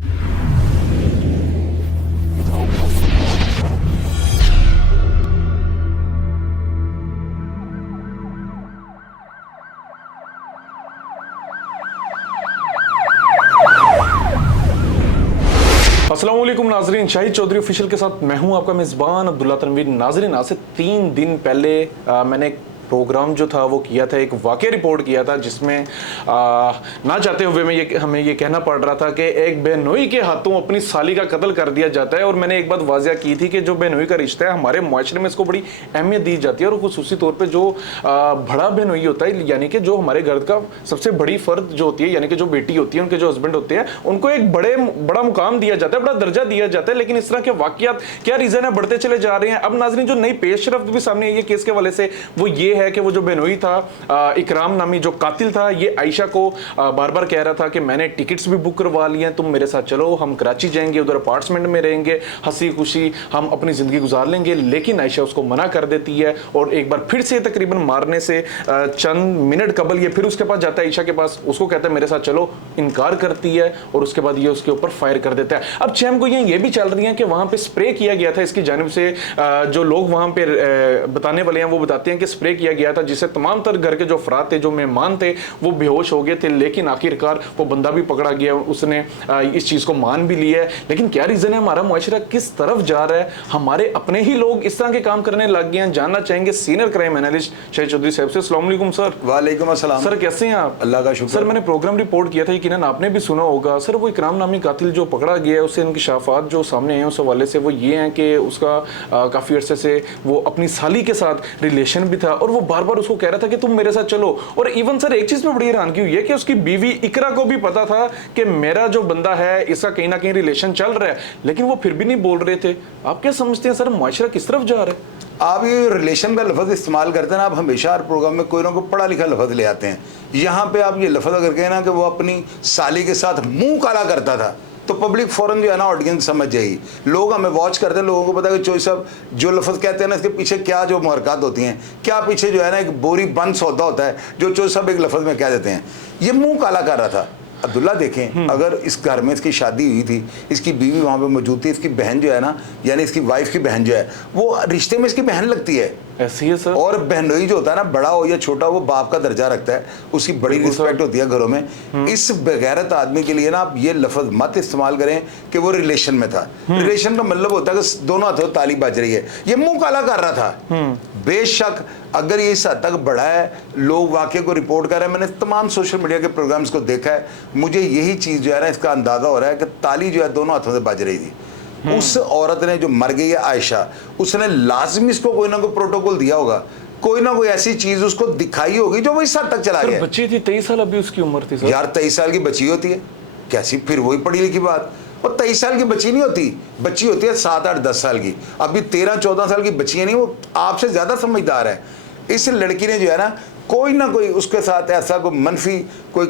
अस्सलामुअलैकुम नाजरीन, शाहिद चौधरी ऑफिशियल के साथ मैं हूं आपका मेज़बान अब्दुल्ला तनवीर। नाजरीन, आज से 3 दिन पहले मैंने एक प्रोग्राम जो था वो किया था, एक वाक़या रिपोर्ट किया था जिसमें ना चाहते हुए हमें ये कहना पड़ रहा था कि एक बहनोई के हाथों अपनी साली का कत्ल कर दिया जाता है। और मैंने एक बात वाज़िया की थी कि जो बहनोई का रिश्ता है हमारे माशरे में इसको बड़ी अहमियत दी जाती है, और खुसूसी तौर पर जो बड़ा बहनोई होता है, यानी कि जो हमारे घर का सबसे बड़ी फ़र्द जो होती है, यानी कि जो बेटी होती है, उनके जो हस्बैंड होते हैं, उनको एक बड़ा मुकाम दिया जाता है, बड़ा दर्जा दिया जाता है। लेकिन इस तरह के वाक़यात क्या रीज़न है, बढ़ते चले जा रहे हैं। अब नाज़रीन, जो नई पेशरफ्त भी सामने आई है केस के हवाले से, वो ये है कि वो जो बहनोई था, इकराम नामी जो कातिल था, ये आयशा को बार बार कह रहा था कि मैंने टिकट्स भी बुक करवा लिए हैं, तुम मेरे साथ चलो, हम कराची जाएंगे, उधर अपार्टमेंट में रहेंगे, हंसी खुशी हम अपनी ज़िंदगी गुजार लेंगे। लेकिन आयशा उसको मना कर देती है, और एक बार फिर से तकरीबन मारने से चंद मिनट कबल ये फिर उसके पास जाता है, आयशा के पास, उसको कहता है मेरे साथ चलो, इनकार करती है, और उसके बाद ये उसके ऊपर फायर कर देता है। अब चैम को ये भी चल रही है कि वहां पे स्प्रे किया गया था इसकी जानिब से। जो लोग वहां पे बताने वाले हैं वो बताते हैं कि स्प्रे किया गया था, जिससे तमाम तर घर के जो अफराद थे, जो मेहमान थे, वो बेहोश हो गए थे। लेकिन आखिरकार वो बंदा भी पकड़ा गया, उसने इस चीज को मान भी लिया है। लेकिन क्या रीजन है, हमारा मुआशरा किस तरफ जा रहा है, हमारे अपने ही लोग इस तरह के काम करने लग गए हैं। जानना चाहेंगे senior crime analyst Shahid Chaudhary साहब से। अस्सलाम वालेकुम सर। वालेकुम अस्सलाम सर, कैसे हैं आप? अल्लाह का शुक्र। सर, मैंने प्रोग्राम रिपोर्ट किया था, यकीनन आपने भी सुना होगा। सर, वो इकराम नामी कातिल जो पकड़ा गया है, उससे इंकशाफात जो सामने आए उस हवाले से वो ये हैं कि उसका काफी अरसे से वो अपनी साली के साथ रिलेशन भी था, और वो बार बार उसको कह रहा था कि तुम मेरे साथ चलो। और इवन सर, एक चीज में बड़ी हैरानगी हुई है कि उसकी बीवी इकरा को भी पता था कि मेरा जो बंदा है इसका कहीं ना कहीं रिलेशन चल रहा है, लेकिन वो फिर भी नहीं बोल रहे थे। आप क्या समझते हैं सर, मुआशरा किस तरफ जा रहा है? आप ये रिलेशन का लफ्ज़ इस्तेमाल करते हैं ना, आप हमेशा हर प्रोग्राम में कोई ना कोई पढ़ा लिखा लफ्ज़ ले आते हैं। यहाँ पे आप ये लफ्ज़ अगर कहें ना कि वो अपनी साली के साथ मुंह काला करता था, तो पब्लिक फौरन जो है ना, ऑडियंस समझ जाएगी। लोग हमें वॉच करते हैं, लोगों को पता है कि चोई साहब जो लफ्ज़ कहते हैं ना, इसके पीछे क्या जो मुहरकत होती हैं, क्या पीछे जो है ना एक बोरी बंद सौदा होता है जो चोई साहब एक लफ्ज़ में कह देते हैं। ये मुंह काला कर रहा था। अब्दुल्ला देखें, अगर इस घर में इसकी शादी हुई थी, इसकी बीवी वहाँ पे मौजूद थी, इसकी बहन जो है ना, यानी इसकी वाइफ की बहन जो है, वो रिश्ते में इसकी बहन लगती है। ऐसी है सर। और बहनोई जो होता है ना, बड़ा हो या छोटा, वो बाप का दर्जा रखता है, उसकी बड़ी रिस्पेक्ट होती है घरों में। इस बेगैरत आदमी के लिए ना आप ये लफ्ज़ मत इस्तेमाल करें कि वो रिलेशन में था। रिलेशन का मतलब होता है कि दोनों हाथों ताली बज रही है। ये मुंह काला कर रहा था। बेशक अगर ये इस हद तक बढ़ा है, लोग वाक़े को रिपोर्ट कर रहे हैं, मैंने तमाम सोशल मीडिया के प्रोग्राम्स को देखा है, मुझे यही चीज़ जो है ना, इसका अंदाज़ा हो रहा है कि ताली जो है दोनों हाथों से बज रही थी। उस औरत ने जो मर गई है आयशा, उसने लाजमी इसको कोई ना कोई प्रोटोकॉल दिया होगा, कोई ना कोई ऐसी चीज उसको दिखाई होगी जो वो इस हद तक चला गया। बच्ची थी 23 साल, अभी उसकी उम्र थी सर। यार 23 साल की बच्ची होती है कैसी, फिर वही पढ़ी लिखी बात। और 23 साल की बच्ची नहीं होती, बच्ची होती है 7, 8, 10 साल की। अभी 13, 14 साल की बच्चियां नहीं, वो आपसे ज्यादा समझदार है। इस लड़की ने जो है ना कोई उसके साथ ऐसा कोई मनफी कोई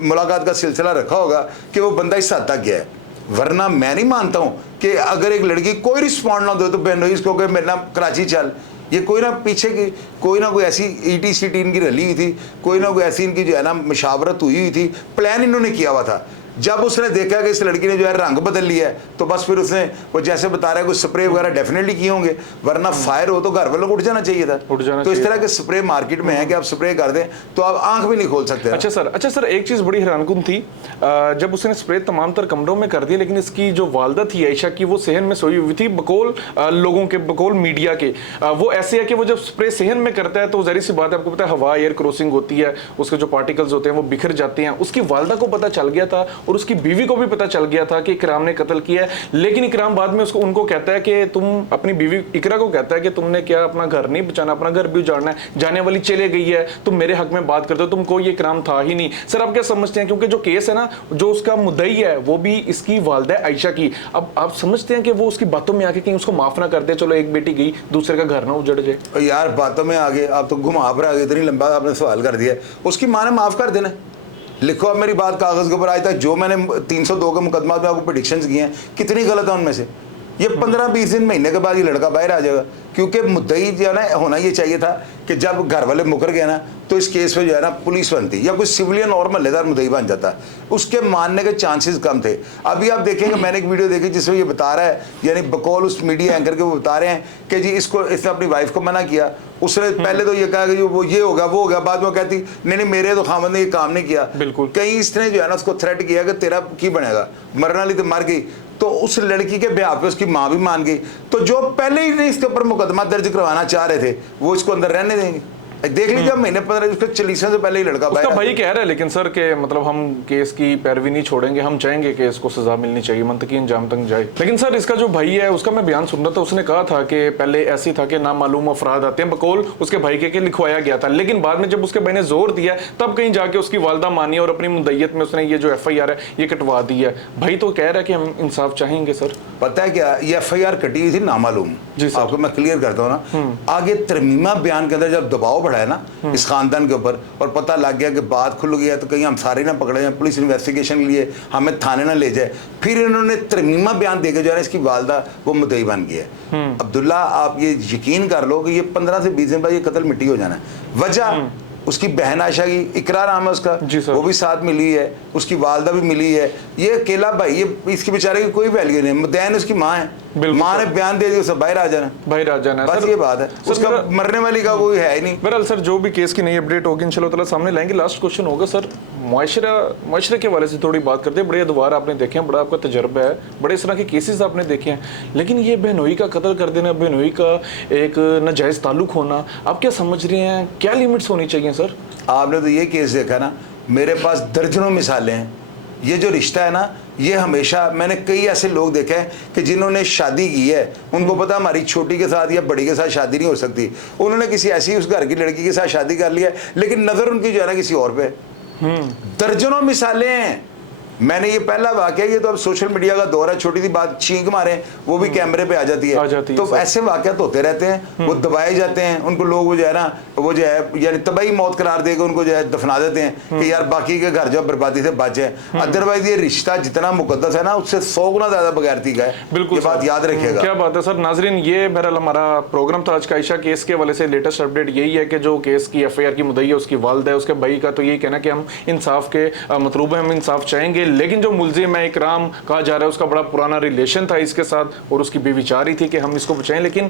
मुलाकात का सिलसिला रखा होगा कि वो बंदा इस हद तक गया है। वरना मैं नहीं मानता हूं कि अगर एक लड़की कोई रिस्पॉन्ड ना दो तो बहनोई इसको कहे मेरे नाम कराची चल। ये कोई ना पीछे की कोई ना कोई ऐसी ईटी सीटी इनकी रली हुई थी, कोई ना कोई ऐसी इनकी जो है ना मशावरत हुई थी, प्लान इन्होंने किया हुआ था। जब उसने देखा कि इस लड़की ने जो है रंग बदल लिया है, तो बस फिर उसने वो जैसे बता रहा है कुछ स्प्रे वगैरह डेफिनेटली किए होंगे, वरना फायर हो तो घर वालों को उठ जाना चाहिए था। तो इस तरह के स्प्रे मार्केट में है कि आप स्प्रे कर दें तो आप आंख भी नहीं खोल सकते। अच्छा सर, एक चीज बड़ी हैरानकुन थी, जब उसने स्प्रे तमाम तर कमरों में कर दिया, लेकिन इसकी जो वालदा थी आयशा की, वो सेहन में सोई हुई थी, बकौल लोगों के, बकौल मीडिया के। वो ऐसे है कि वो जब स्प्रे सेहन में करता है तो जाहिर सी बात है, आपको पता है हवा एयर क्रॉसिंग होती है, उसके जो पार्टिकल्स होते हैं वो बिखर जाते हैं। उसकी वालदा को पता चल गया था, और उसकी बीवी को भी पता चल गया था कि इकराम ने कत्ल किया है। लेकिन इकराम बाद में उनको कहता है कि तुम अपनी बीवी इकरा को कहता है कि तुमने क्या अपना घर नहीं बचाना, अपना घर भी उजाड़ना है, जाने वाली चले गई है, तुम मेरे हक में बात करते हो, तुमको ये इकराम था ही नहीं। सर, आप क्या समझते हैं, क्योंकि जो केस है ना, जो उसका मुद्दई है वो भी इसकी वालदा आयशा की, अब आप समझते हैं कि वो उसकी बातों में आके कहीं उसको माफ ना कर दे, चलो एक बेटी गई, दूसरे का घर ना उजड़ जाए। यार बातों में आगे आप तो घुमा फिरा के इतनी लंबा आपने सवाल कर दिया, उसकी माँ ने माफ कर देना। लिखो अब मेरी बात कागज़ के ऊपर, आज तक जो मैंने 302 के मुकदमा में आपको प्रेडिक्शंस किए हैं, कितनी गलत है उनमें से? ये 15-20 दिन महीने के बाद ये लड़का बाहर आ जाएगा, क्योंकि मुद्दई जो है ना होना ये चाहिए था कि जब घर वाले मुकर गए ना तो इस केस में जो है ना पुलिस बनती या कोई सिविलियन और महल्लेदार मुद्दई बन जाता, उसके मानने के चांसेस कम थे। अभी आप देखेंगे, मैंने एक वीडियो देखी जिसमें ये बता रहा है, यानी बकौल उस मीडिया एंकर के वो बता रहे हैं कि जी इसने अपनी वाइफ को मना किया, उसने पहले तो ये कहा कि वो ये होगा वो होगा, बाद में कहती नहीं मेरे तो खामद ने ये काम नहीं किया। बिल्कुल। कहीं इसने जो है ना उसको थ्रेट किया कि तेरा की बनेगा, मरने वाली तो मर गई, तो उस लड़की के ब्याह पे उसकी माँ भी मान गई। तो जो पहले ही इसके ऊपर मुकदमा दर्ज करवाना चाह रहे थे वो इसको अंदर रहने देंगे। देख लीजिए, महीने 15 उसके चलीसा से पहले ही लड़का उसका भाई कह रहा है लेकिन सर के मतलब हम केस की पैरवी नहीं छोड़ेंगे, हम चाहेंगे कि इसको सजा मिलनी चाहिए, मंतकी अंजाम तक जाए। लेकिन सर इसका जो भाई है उसका मैं बयान सुन रहा था, उसने कहा था कि पहले ऐसी था कि नामालूम अफराद आते हैं, बकौल उसके भाई के लिखवाया गया था, लेकिन बाद में जब उसके भाई ने जोर दिया तब कहीं जाके उसकी वालदा मानी और अपनी मुद्दईयत में उसने ये जो FIR है ये कटवा दी है। भाई तो कह रहा है कि हम इंसाफ चाहेंगे। सर पता है क्या, ये FIR कटी हुई थी नामालूम, आपको मैं क्लियर करता हूँ ना। आगे तरमीमा बयान के अंदर जब दबाव बढ़ा है ना इस खानदान के ऊपर और पता लग गया कि बात खुल गया तो कहीं हम सारे ना पकड़े जाए, पुलिस इन्वेस्टिगेशन के लिए हमें थाने ना ले जाए, फिर इन्होंने तरमीमा बयान देके जो है इसकी वालदा वो मुद्दई बन गई है। अब्दुल्ला आप ये यकीन कर लो कि ये 15 से 20 दिन बाद ये कत्ल मिट्टी हो जाना है। वजह उसकी बहन आयशा की इकरार नाम है उसका, वो भी साथ मिली है, उसकी वालदा भी मिली है। ये अकेला भाई, ये इसकी बेचारे की कोई वैल्यू नहीं, मुद्दैन उसकी माँ है, माँ ने बयान दे दिया, सब बाहर आ जाना बस ये बात है। उसका मरने वाली का कोई है ही नहीं। बहरहाल सर जो भी केस की नई अपडेट होगी इंशाल्लाह ताला सामने लाएंगे। लास्ट क्वेश्चन होगा सर, मुआशरे के वाले से थोड़ी बात करते हैं। बड़े अदवार आपने देखे हैं, बड़ा आपका तजर्बा है, बड़े इस तरह के केसेस आपने देखे हैं, लेकिन ये बहनोई का कत्ल कर देना, बहनोई का एक नाजायज़ ताल्लुक होना, आप क्या समझ रहे हैं, क्या लिमिट्स होनी चाहिए सर? आपने तो ये केस देखा ना, मेरे पास दर्जनों मिसालें हैं। ये जो रिश्ता है ना, ये हमेशा मैंने कई ऐसे लोग देखे हैं कि जिन्होंने शादी की है, उनको पता हमारी छोटी के साथ या बड़ी के साथ शादी नहीं हो सकती, उन्होंने किसी ऐसी उस घर की लड़की के साथ शादी कर लिया, लेकिन नज़र उनकी जो है ना किसी और पे। दर्जनों मिसालें हैं। मैंने ये पहला वाकया, ये तो अब सोशल मीडिया का दौर है, छोटी सी बात छींक मारे वो भी कैमरे पे आ जाती है, तो ऐसे वाकयात होते रहते हैं। वो दबाए जाते हैं, उनको लोग वो जो है ना वो जो है यानी तबाही मौत करार देकर उनको जो है दफना देते हैं कि यार बाकी के घर जो बर्बादी से बच जाए। अदरवाइज ये रिश्ता जितना मुकद्दस है ना उससे 100 गुना ज्यादा बगैरती का है। बिल्कुल, ये बात याद रखिएगा। क्या बात है सर। नाजरीन ये बहरहाल हमारा प्रोग्राम था आज का आयशा केस के वाले से। लेटेस्ट अपडेट यही है कि जो केस की FIR की मुद्दई है उसकी वालदा है, उसके भाई का तो यही कहना कि हम इंसाफ के मतलूब है, हम इंसाफ चाहेंगे, लेकिन जो मुलजिम है इकराम कहा जा रहा है उसका बड़ा पुराना रिलेशन था इसके साथ और उसकी बेबी चाह रही थी कि हम इसको बचाएं। लेकिन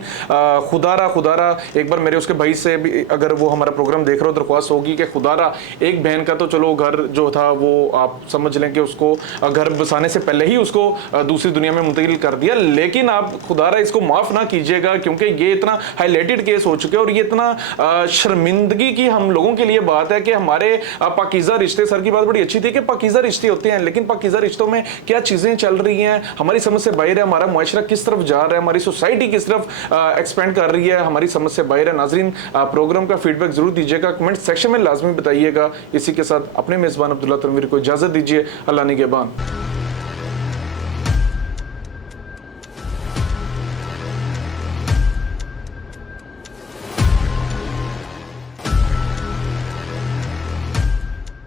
खुदारा एक बार मेरे उसके भाई से भी, अगर वो हमारा प्रोग्राम देख रहे हो, दरख्वास्त होगी कि खुदारा एक बहन का तो चलो घर जो था वो आप समझ लें कि उसको घर बसाने से पहले ही उसको दूसरी दुनिया में मुंतकिल कर दिया, लेकिन आप खुदारा इसको माफ ना कीजिएगा क्योंकि ये इतना हाईलाइटेड केस हो चुके हैं और ये इतना शर्मिंदगी की हम लोगों के लिए बात है कि हमारे पाकीज़ा रिश्ते, सर की बात बड़ी अच्छी थी कि पाकीज़ा रिश्ते होते हैं, लेकिन पाकीज़ा रिश्तों में क्या चीजें चल रही हैं, हमारी समझ से बाहर है, हमारा मुआशरा किस तरफ जा रहा है, हमारी सोसाइटी किस तरफ एक्सपेंड कर रही है, हमारी समझ से बाहर है। नाजरीन प्रोग्राम का फीडबैक जरूर दीजिएगा, कमेंट सेक्शन में लाजमी बताइएगा। इसी के साथ अपने मेजबान अब्दुल्ला तनवीर को इजाजत दीजिए। अल्लाह निगहबान।